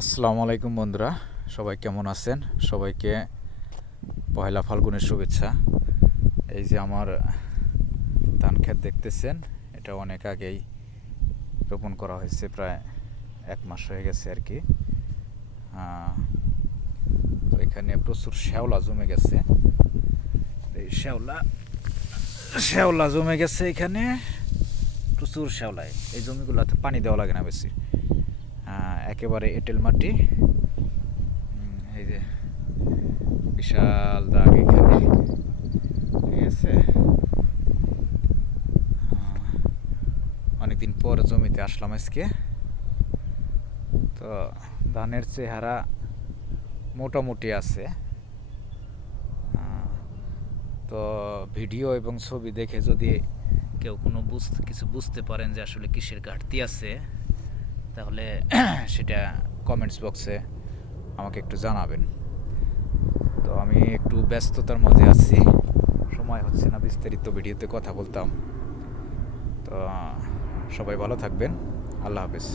আসসালামু আলাইকুম বন্ধুরা, সবাই কেমন আছেন? সবাইকে পহেলা ফাল্গুনের শুভেচ্ছা। এই যে আমার ধান ক্ষেত দেখতেছেন, এটা অনেক আগেই রোপণ করা হয়েছে, প্রায় 1 মাস হয়ে গেছে আর কি। তো এখানে প্রচুর শ্যাওলা জমে গেছে। এই শ্যাওলা জমে গেছে এখানে, প্রচুর শ্যাওলায়। এই জমিগুলোতে পানি দেওয়া লাগে না বেশি, একেবারে এঁটেল মাটি। এই যে বিশাল দাগ এখানে, ঠিক আছে। অনেকদিন পর জমিতে আসলাম আজকে। তো ধানের চেহারা মোটামুটি আছে। তো ভিডিও এবং ছবি দেখে যদি কেউ কোনো কিছু বুঝতে পারেন যে আসলে কিসের ঘাটতি আছে, তাহলে সেটা কমেন্টস বক্সে আমাকে একটু জানাবেন। তো আমি একটু ব্যস্ততার মাঝে আছি, সময় হচ্ছে না বিস্তারিত ভিডিওতে কথা বলতাম। তো সবাই ভালো থাকবেন। আল্লাহ হাফেজ।